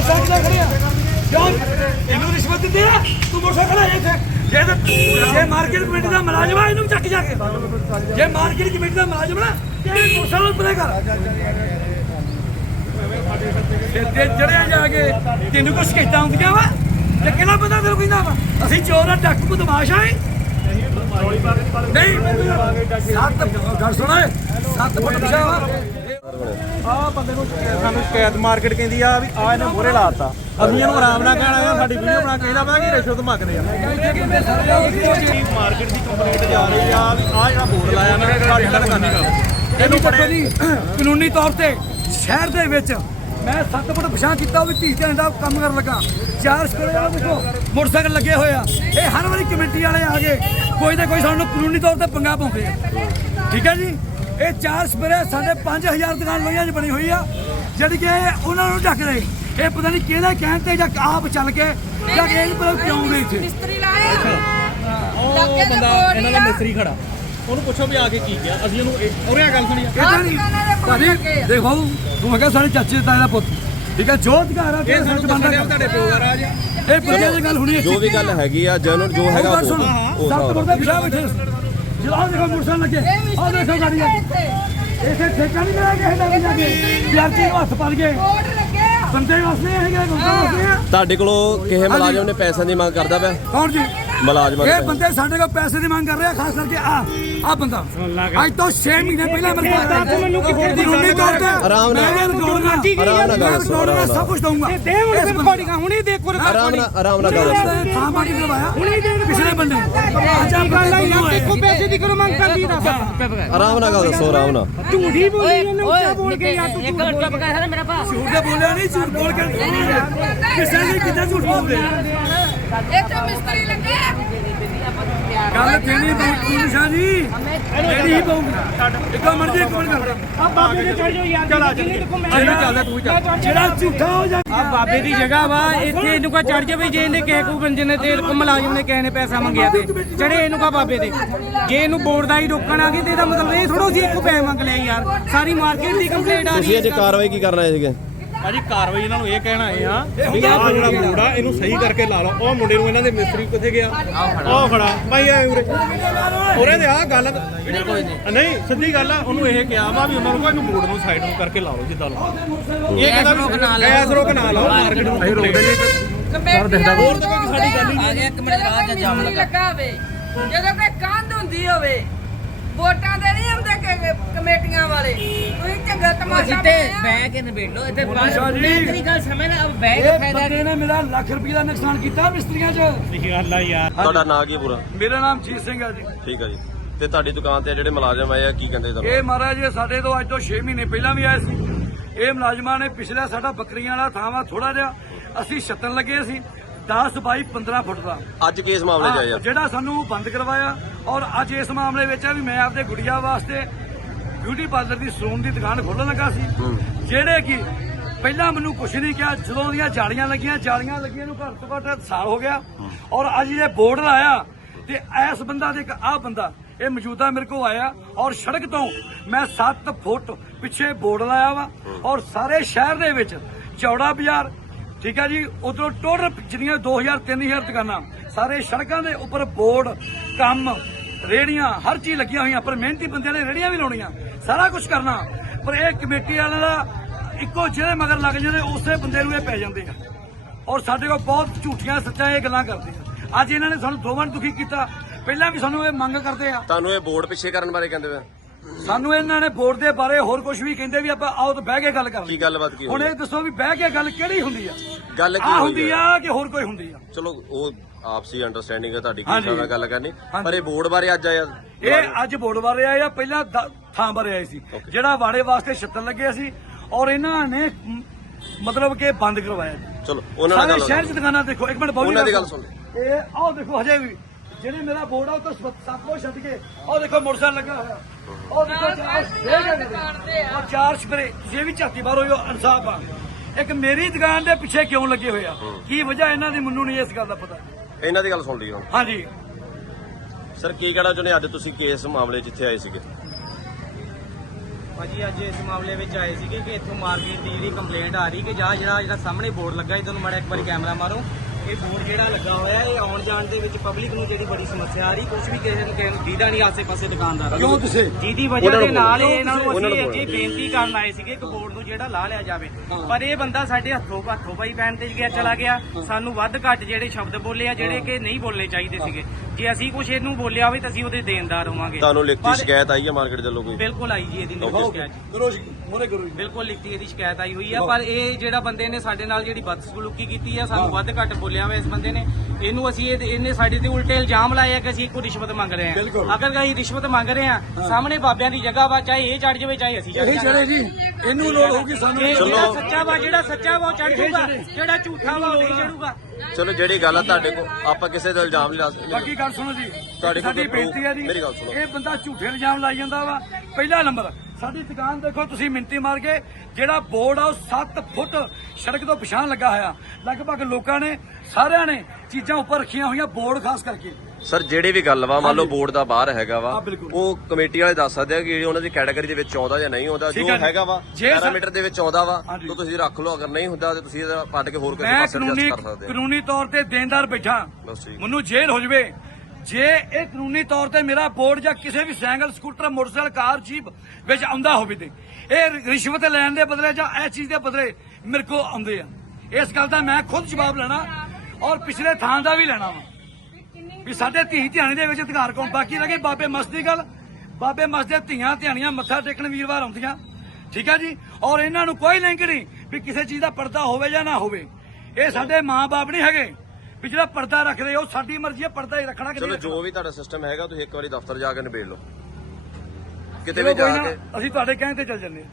Motorcycle ਤੇ ਖੜਿਆ ਕਿਉਂ ਇਹਨੂੰ ਰਿਸ਼ਵਤ ਦਿੰਦੇ ਆ ਤੂੰ ਮੋਟਰਸਾਈਕਲ ਆ ਇੱਥੇ ਜੇ ਤੇ ਜੇ ਮਾਰਕੀਟ ਕਮੇਟੀ ਦਾ ਮੁਲਾਜ਼ਮ ਆ ਇਹਨੂੰ ਚੱਕ ਜਾ ਕੇ ਜੇ ਮਾਰਕੀਟ ਕਮੇਟੀ ਦਾ ਮੁਲਾਜ਼ਮ ਨਾ ਤੇ ਮੋਟਰਸਾਈਕਲ ਪਰੇ ਕਰ ਤੇ ਤੇ ਜਾ ਕੇ ਤੈਨੂੰ ਕੁਛ ਸ਼ਿਕਾਇਤਾਂ ਹੁੰਦੀਆਂ ਵਾ ਤੇ ਕਿਹੜਾ ਬੰਦਾ ਤੈਨੂੰ ਕਹਿੰਦਾ ਵਾ ਅਸੀਂ ਚੋਰ ਆ ਡੱਕ ਬਦਮਾਸ਼ ਆ ਨਹੀਂ। ਸੱਤ, ਗੱਲ ਸੁਣ ਸੱਤ ਫੁੱਟ ਪਿਛਾ ਵਾ। ਆ ਬੰਦੇ ਨੂੰ ਸਾਨੂੰ ਸ਼ਿਕਾਇਤ ਮਾਰਕੀਟ ਕਹਿੰਦੀ ਆ ਵੀ ਆ ਇਹਨੇ ਮੋਰੇ ਲਾਤਾ ਅਸੀਂ ਇਹਨੂੰ ਆਰਾਮ ਨਾਲ ਕਹਿਣਾ ਆ ਸਾਡੀ ਵੀਡੀਓ ਬਣਾ ਕੇ ਇਹਦਾ ਪਤਾ ਕੀ ਰਿਸ਼ਵਤ ਮੰਗਦੇ ਆ। ਮਾਰਕੀਟ ਦੀ ਕੰਪਲੇਂਟ ਜਾ। ਰਹੀ ਆ ਵੀ ਆ ਜਿਹੜਾ ਬੋਰਡ ਲਾਇਆ ਨਾ ਸਾਡੀ ਗੱਲ ਕਰਨੀ ਕਰ ਇਹਨੂੰ ਪੱਕੇ ਨਹੀਂ ਕਾਨੂੰਨੀ ਤੌਰ ਤੇ ਸ਼ਹਿਰ ਦੇ ਵਿੱਚ ਮੈਂ 7 ਫੁੱਟ ਪਛਾਣ ਕੀਤਾ ਉਹ ਵੀ ਧੀ ਧਿਆਨ ਦਾ ਕੰਮ ਕਰਨ ਲੱਗਾ। ਚਾਰ ਸਕੂਲੇ ਵਾਲਾ ਦੇਖੋ ਮੋਟਰਸਾਈਕਲ ਲੱਗੇ ਹੋਏ ਆ। ਇਹ ਹਰ ਵਾਰੀ ਕਮੇਟੀ ਵਾਲੇ ਆ ਗਏ ਕੋਈ ਨਾ ਕੋਈ ਸਾਨੂੰ ਕਾਨੂੰਨੀ ਤੌਰ ਤੇ ਪੰਗਾ ਪਾਉਂਦੇ ਆ। ਠੀਕ ਹੈ ਜੀ? ਇਹ ਚਾਰ ਸਪਰੇ ਸਾਡੇ 5000 ਦੁਕਾਨ ਲੋਹੀਆਂ 'ਚ ਬਣੀ ਹੋਈ ਆ ਜਿਹੜੀ ਕਿ ਉਹਨਾਂ ਨੂੰ ਢੱਕ ਰਹੇ ਇਹ ਪਤਾ ਨਹੀਂ ਕਿਹਦੇ ਕਹਿਣ ਤੇ ਜਾਂ ਆਪ ਚੱਲ ਕੇ ਜਾਂ ਇਹ ਪਰ ਕਿਉਂ ਨਹੀਂ ਇੱਥੇ। ਮਿਸਤਰੀ ਲਾਇਆ। ਉਹ ਬੰਦਾ ਇਹਨਾਂ ਦਾ। ਮਿਸਤਰੀ ਖੜਾ। ਉਹਨੂੰ ਪੁੱਛੋ ਵੀ ਆ ਕੇ ਕੀ ਗਿਆ ਅਸੀਂ ਇਹਨੂੰ ਇਹ- ਉਹਨੇ ਆ ਗੱਲ ਸੁਣੀ ਆ। ਇਹਦਾ ਨਹੀਂ। ਭਾਜੀ। ਦੇਖ ਤੂੰ ਹੈਗਾ ਸਾਡੇ ਚਾਚੇ ਤਾਏ ਦਾ ਪੁੱਤ। ਠੀਕ ਹੈ ਜੋ ਅਧਿਕਾਰ ਆ ਇਹ ਸਾਨੂੰ ਦੱਸ ਰਿਹਾ ਤੁਹਾਡੇ ਪਿਓ ਦਾ ਰਾਜ ਆ। ਇਹ ਦੀ ਗੱਲ ਹੁਣੀ ਹੈ। ਜੋ ਵੀ ਗੱਲ ਹੈਗੀ ਆ ਜਨਰਲ ਜੋ ਹੈਗਾ ਉਹ ਉਹ ਸੱਤ ਬਿਠਾ ਬੈਠੇ। ਆਹ ਦੇਖੋ ਮੋਟਰਸਾਈਕਲ ਲੱਗੇ। ਆਹ ਦੇਖੋ ਗਾੜੀਆਂ। ਇੱਥੇ। ਇਥੇ ਠੇਕਾ ਨਹੀਂ ਮਿਲਿਆ ਕਿਸੇ ਦਾ ਵੀ ਜਾ ਕੇ। ਵਿਦਿਆਰਥੀ ਨੂੰ ਹੱਥ ਪੜ ਗਏ ਬੋਰਡ ਲੱਗੇ ਆ। ਬੰਦੇ ਵਾਸਤੇ ਹੈਗੇ ਗੁੰਡਾ ਵਾਸਤੇ ਆ। ਤੁਹਾਡੇ ਕੋਲੋਂ ਕਿਸੇ ਮੁਲਾਜ਼ਮ ਨੇ ਪੈਸਿਆਂ ਦੀ ਮੰਗ ਕਰਦਾ ਪਿਆ? ਕੌਣ ਜੀ? ਮੁਲਾਜ਼ਮਾਂ ਇਹ ਦੇ ਬੰਦੇ ਸਾਡੇ ਕੋਲ ਪੈਸੇ ਦੀ ਮੰਗ ਕਰ ਰਿਹਾ ਖਾਸ ਕਰਕੇ ਆ ਆ ਬੰਦਾ। ਅੱਜ ਤੋਂ 6 ਮਹੀਨੇ ਪਹਿਲਾਂ ਮੇਰੇ ਕੋਲ ਆਇਆ ਮੈਨੂੰ ਕਿੱਥੇ ਦੀ ਤੌਰ ਤੇ ਆਰਾਮ ਨਾਲ। ਮੈਂ ਆਰਾਮ ਨਾਲ ਗੱਲ ਸੁਣੋ, ਆਰਾਮ ਨਾਲ। ਸਭ ਕੁਝ ਦਊਂਗਾ। ਦੇ ਹੁਣ ਫਿਰ ਰਿਕਾਰਡਿੰਗਾਂ ਹੁਣੇ ਦੇ ਕੋਲ ਆਰਾਮ ਨਾਲ ਆਰਾਮ ਨਾਲ ਗੱਲ ਦੱਸੋ ਥਾਂ ਪਾਣੀ ਕਰਵਾਇਆ ਪਿਛਲੇ ਬੰਦੇ ਅੱਜ ਆ ਗੱਲ ਆਈ ਨਾ ਬੰਦੇ ਦੇਖੋ ਪੈਸੇ ਦੀ ਕਰੋ ਮੰਗ ਕਰਦੀ ਦੱਸ ਆਰਾਮ ਨਾਲ ਗੱਲ ਦੱਸੋ ਆਰਾਮ ਨਾਲ। ਝੂਠੀ ਬੋਲੀ ਇਹਨੇ ਉੱਚਾ ਬੋਲ ਕੇ ਯਾਰ ਤੂੰ ਝੂਠ ਬੋਲ ਕੇ। ਝੂਠ ਤੇ ਬੋਲਿਆ ਨਹੀਂ ਝੂਠ ਬੋਲ ਕੇ ਕਿਸੇ ਨੇ ਕਿੱਦਾਂ ਝੂਠ ਬੋਲਦੇ? ਇੱਥੇ ਮਿਸਤਰੀ ਲੱਗੇ। ਗੱਲ ਨਿਸ਼ਾ ਜੀ। ਜਿਹੜੀ ਹੀ ਪਊਗੀ। ਇੱਕੋ ਮਰਜ਼ੀ ਕੋਲ ਕਰਦਾ ਆ ਬਾਬੇ ਦੇ ਚੜ ਜਾਓ ਯਾਰ ਚਲਾ ਚੱਲ ਚੱਲਦਾ ਤੂੰ ਜਿਹੜਾ ਝੂਠਾ ਹੋ ਜਾ। ਆ ਬਾਬੇ ਦੀ ਜਗ੍ਹਾ ਵਾ ਇੱਥੇ ਇਹਨੂੰ ਕਾ ਚੜ ਜਾਵੇ ਜੇ ਇਹਨੇ ਕਿਸੇ ਕੋ ਬੰਦੇ ਨੇ ਤੇ ਕੋ ਮੁਲਾਜ਼ਮ ਨੇ ਕਿਸੇ ਨੇ ਪੈਸਾ ਮੰਗਿਆ ਤੇ। ਚੜੇ ਇਹਨੂੰ ਕਾ ਬਾਬੇ ਦੇ। ਜੇ ਇਹਨੂੰ ਬੋਰਡ ਦਾ ਹੀ ਰੋਕਣ ਆ ਗਈ ਤੇ ਇਹਦਾ ਮਤਲਬ ਇਹ ਥੋੜੋ ਸੀ ਇੱਕੋ ਪੈਸੇ ਮੰਗ ਲਿਆ ਯਾਰ। ਸਾਰੀ ਮਾਰਕੀਟ ਦੀ ਕੰਪਲੇਂਟ ਆ ਤੁਸੀਂ ਰਹੀ ਅੱਜ ਕਾਰਵਾਈ ਕੀ ਕਰਨ ਆਏ ਸੀਗੇ? ਭਾਜੀ ਕਾਰਵਾਈ ਇਹਨਾਂ ਨੂੰ ਇਹ ਕਹਿਣਾ ਇਹ ਆ ਵੀ ਆਹ ਜਿਹੜਾ ਬੋਰਡ ਆ ਇਹਨੂੰ ਸਹੀ ਕਰਕੇ ਲਾ ਲਓ। ਉਹ ਮੁੰਡੇ ਨੂੰ ਇਹਨਾਂ ਦੇ ਮਿਸਤਰੀ ਕਿੱਥੇ ਗਿਆ। ਉਹ ਖੜਾ ਭਾਈ ਆ ਉਰੇ। ਉਰੇ ਦੇ ਆ। ਗੱਲ ਨਹੀਂ। ਸਿੱਧੀ ਗੱਲ ਆ ਉਹਨੂੰ ਇਹ ਕਿਹਾ ਵਾ ਵੀ ਉਹਨਾਂ ਨੂੰ ਕੋਈ ਬੋਰਡ ਨੂੰ ਸਾਈਡ ਨੂੰ ਕਰਕੇ ਲਾ ਲਓ ਜਿੱਦਾਂ ਲਾਓ। ਇਹ ਕਹਿੰਦਾ ਵੀ ਗੈਸ ਰੋਕ ਨਾ ਲਾਓ ਮਾਰਕੀਟ ਨੂੰ ਅਸੀਂ ਰੋਕਦੇ ਕਮੇਟੀ ਵਾਲੇ ਹੋਰ ਤਾਂ ਕੋਈ ਸਾਡੀ ਗੱਲ ਹੀ ਨਹੀਂ ਆ ਗਿਆ ਇੱਕ ਮਿੰਟ ਰਾਜ ਜਾਮ ਲੱਗਾ। ਹੋਵੇ ਜਦੋਂ ਕੋਈ ਕੰਧ ਹੁੰਦੀ ਹੋਵੇ ਵੋਟਾਂ ਦੇ ਨਹੀਂ ਆਉਂਦੇ ਕਿ- ਕਮੇਟੀਆਂ ਵਾਲੇ। ਤੁਸੀਂ ਚੰਗਾ ਤਮਾਸ਼ਾ ਇੱਥੇ ਬਣਾਇਆ। ਬਹਿ ਕੇ ਨਿਬੇੜੋ ਇੱਥੇ ਅੱਛਾ ਜੀ। ਮੈਂ ਤੇਰੀ ਗੱਲ ਸਮਝ ਲੈ ਅਬ ਬਹਿ ਕੇ ਇਹ ਫਾਇਦਾ ਬੰਦੇ ਨੇ ਮੇਰਾ ਲੱਖ ਰੁਪਏ ਦਾ ਨੁਕਸਾਨ ਕੀਤਾ ਮਿਸਤਰੀਆਂ 'ਚ। ਤੁਹਾਡਾ ਨਾਂ ਕੀ ਹੈ ਪੂਰਾ? ਮੇਰਾ ਨਾਮ ਜੀਤ ਸਿੰਘ ਹੈ ਜੀ। ਠੀਕ ਆ ਜੀ। ਤੇ ਤੁਹਾਡੀ ਦੁਕਾਨ ਤੇ ਜਿਹੜੇ ਮੁਲਾਜ਼ਮ ਆਏ ਆ ਕੀ ਕਹਿੰਦੇ ਤੁਹਾਨੂੰ? ਇਹ ਮਹਾਰਾਜ ਜੀ ਸਾਡੇ ਤੋਂ ਅੱਜ ਤੋਂ 6 ਮਹੀਨੇ ਪਹਿਲਾਂ ਵੀ ਆਏ ਸੀ। ਇਹ ਮੁਲਾਜ਼ਮਾਂ ਨੇ ਪਿਛਲਾ ਸਾਡਾ ਬੱਕਰੀਆਂ ਵਾਲਾ ਥਾਂ ਥੋੜਾ ਜਿਹਾ। ਅਸੀਂ ਛੱਤਣ ਲੱਗੇ ਸੀ। 10 ਬਾਈ 15 ਫੁੱਟ ਦਾ। ਅੱਜ ਕਿਸ ਮਾਮਲੇ 'ਚ ਆ? ਜਿਹੜਾ ਸਾਨੂੰ ਬੰਦ ਕਰਵਾਇਆ ਔਰ ਅੱਜ ਇਸ ਮਾਮਲੇ ਵਿੱਚ ਆ ਵੀ ਮੈਂ ਆਪਦੇ ਗੁੜੀਆ ਵਾਸਤੇ ਬਿਊਟੀ ਪਾਰਲਰ ਦੀ ਸਲੂਨ ਦੀ ਦੁਕਾਨ ਖੋਲਣ ਲੱਗਾ ਸੀ। ਜਿਹੜੇ ਕਿ ਪਹਿਲਾਂ ਮੈਨੂੰ ਕੁਛ ਨਹੀਂ ਕਿਹਾ ਜਦੋਂ ਦੀਆਂ ਜਾਲੀਆਂ ਲੱਗੀਆਂ ਜਾਲੀਆਂ ਲੱਗੀਆਂ ਨੂੰ ਘੱਟ ਤੋਂ ਘੱਟ ਸਾਲ ਹੋ ਗਿਆ। ਔਰ ਅੱਜ ਇਹ ਬੋਰਡ ਲਾਇਆ ਤੇ ਇਸ ਬੰਦਾ ਦੇ ਇੱਕ ਆਹ ਬੰਦਾ ਇਹ ਮੌਜੂਦਾ ਮੇਰੇ ਕੋਲ ਆਇਆ ਔਰ ਸੜਕ ਤੋਂ ਮੈਂ 7 ਫੁੱਟ ਪਿੱਛੇ ਬੋਰਡ ਲਾਇਆ ਵਾ। ਔਰ ਸਾਰੇ ਸ਼ਹਿਰ ਦੇ ਵਿੱਚ ਚੌੜਾ ਬਾਜ਼ਾਰ ਠੀਕ ਹੈ ਜੀ, ਉਧਰੋਂ ਟੋਟਲ ਜਿੰਨੀਆਂ 2000 3000 ਦੁਕਾਨਾਂ, ਸਾਰੇ ਸੜਕਾਂ ਦੇ ਉੱਪਰ ਬੋਰਡ, ਕੰਮ ਰੇੜੀਆਂ ਹਰ ਚੀਜ਼ ਲੱਗੀਆਂ ਹੋਈਆਂ, ਪਰ ਮਿਹਨਤੀ ਬੰਦਿਆਂ ਨੇ ਰੇੜੀਆਂ ਵੀ ਲਾਉਣੀਆਂ, ਸਾਰਾ ਕੁਝ ਕਰਨਾ, ਪਰ ਇਹ ਕਮੇਟੀ ਵਾਲਿਆਂ ਦਾ ਇੱਕੋ ਜਿਹੜੇ ਮਗਰ ਲੱਗ ਜਾਂਦੇ ਉਸੇ ਬੰਦੇ ਨੂੰ ਇਹ ਪੈ ਜਾਂਦੇ ਆ। ਔਰ ਸਾਡੇ ਕੋਲ ਬਹੁਤ ਝੂਠੀਆਂ ਸੱਚਾਂ ਇਹ ਗੱਲਾਂ ਕਰਦੇ ਆ। ਅੱਜ ਇਹਨਾਂ ਨੇ ਸਾਨੂੰ ਦੋਵਾਂ ਨੂੰ ਦੁਖੀ ਕੀਤਾ, ਪਹਿਲਾਂ ਵੀ ਸਾਨੂੰ ਇਹ ਮੰਗ ਕਰਦੇ ਆ। ਤੁਹਾਨੂੰ ਇਹ ਬੋਰਡ ਪਿੱਛੇ ਕਰਨ ਬਾਰੇ ਕਹਿੰਦੇ ਵੇ ਸਾਨੂੰ ਇਹਨਾਂ ਨੇ ਬੋਰਡ ਦੇ ਬਾਰੇ ਹੋਰ ਕੁਝ ਵੀ ਕਹਿੰਦੇ ਵੀ ਆਪਾਂ ਆਓ ਤਾਂ ਬਹਿ ਕੇ ਗੱਲ ਕਰ ਕੀ ਗੱਲਬਾਤ ਕੀ ਹੁਣ ਹੋਈ ਇਹ ਦੱਸੋ ਵੀ ਬਹਿ ਕੇ ਗੱਲ ਕਿਹੜੀ ਹੁੰਦੀ ਆ? ਗੱਲ ਕੀ ਆ ਹੋਈ ਹੁੰਦੀ ਹੈ? ਆ ਕਿ ਹੋਰ ਕੋਈ ਹੁੰਦੀ ਆ? ਚਲੋ ਉਹ ਆਪਸੀ ਅੰਡਰਸਟੈਂਡਿੰਗ ਹੈ ਤੁਹਾਡੀ ਹਾਂਜੀ। ਕਿਸੇ ਨਾਲ ਗੱਲ ਕਰਨੀ। ਹਾਂਜੀ। ਪਰ ਇਹ ਬੋਰਡ ਬਾਰੇ ਅੱਜ ਆਇਆ? ਇਹ ਅੱਜ ਬੋਰਡ ਬਾਰੇ ਆਏ ਆ ਪਹਿਲਾਂ ਦ- ਥਾਂ ਬਾਰੇ ਆਏ ਸੀ। ਜਿਹੜਾ ਵਾੜੇ ਵਾਸਤੇ ਛੱਤਰ ਲੱਗੇ ਸੀ ਔਰ ਇਹਨਾਂ ਨੇ ਮ, ਮਤਲਬ ਕਿ ਬੰਦ ਕਰਵਾਇਆ। ਚਲੋ ਉਹਨਾਂ ਨਾਲ ਸਾਰੇ ਗੱਲ ਸ਼ਹਿਰ ਚ ਦੁਕਾਨਾਂ ਦੇਖੋ ਇੱਕ ਮਿੰਟ ਬਾਬੂ ਉਹਨਾਂ ਦੀ ਜੀ ਗੱਲ ਸੁਣ ਇਹ ਆਹ ਦੇਖੋ ਹਜੇ ਵੀ ਜਿਹੜੇ ਮੇਰਾ ਬੋਰਡ ਆ ਉਹ ਤਾਂ ਸੱਤ ਕੋ ਛੱਡ ਕੇ ਆਹ ਦੇਖੋ ਮੋਟਰਸਾਈਕਲ ਲੱਗਾ ਹੋਇਆ। ਉਹ ਦੇਖੋ ਚਾਰ ਸਪਰੇ ਉਹ ਚਾਰ ਸਪਰੇ ਜੇ ਵੀ ਝਾਤੀ ਬਾਹਰ ਉਹ ਇਨਸਾਫ ਆ। ਇੱਕ ਮੇਰੀ ਦੁਕਾਨ ਦੇ ਪਿੱਛੇ ਕਿਉਂ ਲੱਗੇ ਹੋਏ ਆ? ਕੀ ਵਜ੍ਹਾ ਇਹਨਾਂ ਦੀ ਮੈਨੂੰ ਨਹੀਂ ਇਸ ਗੱਲ ਦਾ ਪਤਾ। ਇਹਨਾਂ ਦੀ ਗੱਲ ਸੁਣ ਲਈ ਹੁਣ। ਹਾਂਜੀ। ਸਰ ਕੀ ਕਹਿਣਾ ਚਾਹੁੰਦੇ ਅੱਜ ਤੁਸੀਂ ਕੇਸ ਮਾਮਲੇ ਇੱਥੇ ਆਏ ਸੀਗੇ? ਭਾਜੀ ਅੱਜ ਇਸ ਮਾਮਲੇ ਵਿੱਚ ਆਏ ਸੀਗੇ ਕਿ ਇੱਥੋਂ ਮਾਰਕੀਟ ਦੀ ਜਿਹੜੀ ਕੰਪਲੇਂਟ ਆ ਰਹੀ ਕਿ ਜਾਂ ਜਿਹੜਾ ਜਿਹੜਾ ਸਾਹਮਣੇ ਬੋਰਡ ਲੱਗਾ ਇਹ ਤੁਹਾਨੂੰ ਮਾੜਾ ਇੱਕ ਵਾਰੀ ਕੈਮਰਾ ਮਾਰੋ। ਇਹ ਬੋਰਡ ਜਿਹੜਾ ਲੱਗਾ ਹੋਇਆ ਇਹ ਆਉਣ ਜਾਣ ਦੇ ਵਿੱਚ ਪਬਲਿਕ ਨੂੰ ਜਿਹੜੀ ਬੜੀ ਸਮੱਸਿਆ ਆ ਰਹੀ ਕੁਝ ਵੀ ਕਿਸੇ ਨੂੰ ਕਿਸੇ ਨੂੰ ਦੀਦਾ ਨਹੀਂ ਆਸੇ-ਪਾਸੇ ਦੁਕਾਨਦਾਰ ਕਿਉਂ ਤੁਸੀਂ ਜਿਹਦੀ ਵਜ੍ਹਾ ਦੇ ਨੂੰ ਨਾਲ। ਇਹਨਾਂ ਨੂੰ ਨੂੰ ਅਸੀਂ। ਅੱਗੇ ਬੇਨਤੀ ਕਰਨ ਆਏ ਸੀਗੇ ਕਿ ਬੋਰਡ ਨੂੰ ਜਿਹੜਾ ਲਾ ਲਿਆ ਜਾਵੇ। ਪਰ ਇਹ ਬੰਦਾ ਸਾਡੇ ਹੱਥੋਂ ਹੱਥੋਂ ਪਾਈ ਪੈਣ ਤੇ ਗਿਆ ਚਲਾ ਗਿਆ। ਸਾਨੂੰ ਵੱਧ ਘੱਟ ਜਿਹੜੇ ਸ਼ਬਦ ਬੋਲੇ ਆ ਜਿਹੜੇ ਕਿ ਨਹੀਂ ਬੋਲਣੇ ਚਾਹੀਦੇ ਸੀਗੇ। ਜੇ ਅਸੀਂ ਕੁਝ ਇਹਨੂੰ ਬੋਲਿਆ ਹੋਵੇ ਤਾਂ ਅਸੀਂ ਉਹਦੇ ਦੇਣਦਾਰ ਹੋਵਾਂਗੇ। ਤੁਹਾਨੂੰ ਲਿਖਤੀ ਸ਼ਿਕਾਇਤ ਆਈ ਹੈ ਮਾਰਕੀਟ ਵੱਲੋਂ ਕੋਈ? ਬਿਲਕੁਲ ਆਈ ਜੀ ਇਹਦੀ ਲਿਖਤੀ ਸ਼ਿਕਾਇਤ। ਕਰੋ ਜੀ ਮੋਰੇ ਕਰੋ ਜੀ। ਬਿਲਕੁਲ ਲਿਖਤੀ ਇਹਦੀ ਸ਼ਿਕਾਇਤ ਆਈ ਹੋਈ ਆ ਪਰ ਇਹ ਜਿਹੜਾ ਬੰਦੇ ਨੇ ਸਾਡੇ ਨਾਲ ਜਿਹੜੀ ਬਦਸਲੂਕੀ ਕੀਤੀ ਆ ਸਾਨੂੰ ਵੱਧ ਘੱਟ ਬੋਲਿਆ ਵਾ ਇਸ ਬੰਦੇ ਨੇ। ਇਹਨੂੰ ਅਸੀਂ ਇਹ- ਇਹਨੇ ਸਾਡੇ ਤੇ ਉਲਟੇ ਇਲਜ਼ਾਮ ਲਾਏ ਆ ਕਿ ਅਸੀਂ ਕੋਈ ਰਿਸ਼ਵਤ ਮੰਗ ਰਹੇ ਬਿਲਕੁਲ। ਹਾਂ ਅਗਰ ਅਸੀਂ ਰਿਸ਼ਵਤ ਮੰਗ ਰਹੇ ਹਾਂ। ਸਾਹਮਣੇ ਬਾਬਿਆਂ ਦੀ ਜਗ੍ਹਾ ਵਾ ਚਾਹੇ ਇਹ ਚੜ ਜਾਵੇ ਚਾਹੇ ਅਸੀਂ ਚੜ ਇਹੀ ਚੜੇ ਜੀ। ਇਹਨੂੰ ਲੋੜ ਹੋਊਗੀ ਸਾਨੂੰ ਇਹ ਜਿਹੜਾ ਸੱਚਾ ਵਾ ਜਿਹੜਾ ਸੱਚਾ ਵਾ ਉਹ ਚੜ ਜਾਊਗਾ। ਜਿਹੜਾ ਝੂਠਾ ਵਾ ਉਹ ਨਹੀਂ ਚੜੂਗਾ ਚਲੋ ਜਿਹੜੀ ਗੱਲ ਆ ਤੁਹਾਡੇ ਕੋਲ ਆਪਾਂ ਕਿਸੇ ਦਾ ਇਲਜ਼ਾਮ ਨਹੀਂ ਲਾ ਸਕਦੇ। ਬਾਕੀ ਗੱਲ ਸੁਣੋ ਜੀ। ਤੁਹਾਡੇ ਕੋਲ ਸਾਡੀ ਕੋਈ ਬੇਨਤੀ ਹੈ ਜੀ। ਮੇਰੀ ਗੱਲ ਸੁਣੋ। ਇਹ ਬੰਦਾ ਝੂਠੇ ਇਲਜ਼ਾਮ ਲਾਈ ਜਾਂਦਾ ਵਾ। ਪਹਿਲਾ ਨੰਬਰ। ਸਾਡੀ ਦੁਕਾਨ ਦੇਖੋ ਤੁਸੀਂ ਮਿੰਤੀ ਮਾਰ ਕੇ ਜਿਹੜਾ ਬੋਰਡ ਆ ਉਹ 7 ਫੁੱਟ ਸੜਕ ਤੋਂ ਪਛਾਣ ਲੱਗਾ ਹੋਇਆ ਲਗਭਗ ਲੋਕਾਂ ਨੇ ਸਾਰਿਆਂ ਨੇ ਚੀਜ਼ਾਂ ਉੱਪਰ ਰੱਖੀਆਂ ਹੋਈਆਂ ਬੋਰਡ ਖਾਸ ਕਰਕੇ ਸਰ ਜਿਹੜੀ ਵੀ ਗੱਲ ਵਾ ਮੰਨ ਲਓ ਬੋਰਡ ਦਾ ਬਾਹਰ ਹੈਗਾ ਵਾ। ਉਹ ਕਮੇਟੀ ਵਾਲੇ ਦੱਸ ਸਕਦੇ ਆ ਕਿ ਉਹਨਾਂ ਦੀ ਕੈਟਾਗਰੀ ਦੇ ਵਿੱਚ ਆਉਂਦਾ ਜਾਂ ਨਹੀਂ ਆਉਂਦਾ ਜੋ। ਹੈਗਾ ਵਾ ਪੈਰਾਮੀਟਰ ਦੇ ਵਿੱਚ ਆਉਂਦਾ ਵਾ। ਤਾਂ ਤੁਸੀਂ ਰੱਖ ਲਓ ਅਗਰ ਨਹੀਂ ਹੁੰਦਾ ਤੇ ਤੁਸੀਂ ਇਹਦਾ ਪੱਟ ਕੇ ਹੋਰ ਕਿਸੇ ਪਾਸੇ ਕਰ ਸਕਦੇ ਆ ਕਾਨੂੰਨੀ ਤੌਰ ਤੇ ਦੇਣਦਾਰ ਬੈਠਾ। ਮੈਨੂੰ ਜੇਲ੍ਹ ਹੋ ਜਵੇ ਜੇ ਇਹ ਕਾਨੂੰਨੀ ਤੌਰ ਤੇ ਮੇਰਾ ਬੋਰਡ ਜਾਂ ਕਿਸੇ ਵੀ cycle scooter, motorcycle, car, jeep ਵਿੱਚ ਆਉਂਦਾ ਹੋਵੇ ਤੇ, ਇਹ ਰਿਸ਼ਵਤ ਲੈਣ ਦੇ ਬਦਲੇ ਜਾਂ ਇਹ ਚੀਜ਼ ਦੇ ਬਦਲੇ ਮੇਰੇ ਕੋ ਆਉਂਦੇ ਆ। ਇਸ ਗੱਲ ਦਾ ਮੈਂ ਖੁਦ ਜਵਾਬ ਲੈਣਾ ਔਰ ਪਿਛਲੇ ਥਾਂ ਦਾ ਵੀ ਲੈਣਾ ਵਾ। ਵੀ ਸਾਡੇ ਧੀ ਧਿਆਣੀ ਦੇ ਵਿੱਚ ਅਧਿਕਾਰ ਕੌਣ? ਬਾਕੀ ਰਹਿ ਗਏ ਬਾਬੇ ਮਸਤ ਦੀ ਗੱਲ, ਬਾਬੇ ਮਸਤ ਦੇ ਧੀਆਂ ਧਿਆਣੀਆਂ ਮੱਥਾ ਟੇਕਣ ਵੀਰਵਾਰ ਆਉਂਦੀਆਂ। ਠੀਕ ਹੈ ਜੀ? ਔਰ ਇਹਨਾਂ ਨੂੰ ਕੋਈ ਲਿੰਕ ਨਹੀਂ ਵੀ ਕਿਸੇ ਚੀਜ਼ ਦਾ ਪਰਦਾ ਹੋਵੇ ਜਾਂ ਨਾ ਹੋਵੇ। ਇਹ ਸਾਡੇ ਮਾਂ-ਬਾਪ ਨਹੀਂ ਹੈਗੇ। ਵੀ ਜਿਹੜਾ ਪਰਦਾ ਰੱਖਦੇ ਉਹ ਸਾਡੀ ਮਰਜ਼ੀ ਹੈ ਪਰਦਾ ਹੀ ਰੱਖਣਾ ਕਿ ਚਲੋ ਜੋ ਵੀ ਤੁਹਾਡਾ ਸਿਸਟਮ ਹੈਗਾ ਤੁਸੀਂ ਇੱਕ ਵਾਰੀ ਦਫ਼ਤਰ ਜਾ ਕੇ ਨਿਬੇੜ ਲਓ। ਕਿਤੇ ਵੀ ਜਾ ਕੇ। ਅਸੀਂ ਤੁਹਾਡੇ ਕਹਿਣ ਤੇ ਚੱਲ ਜੰਨੇ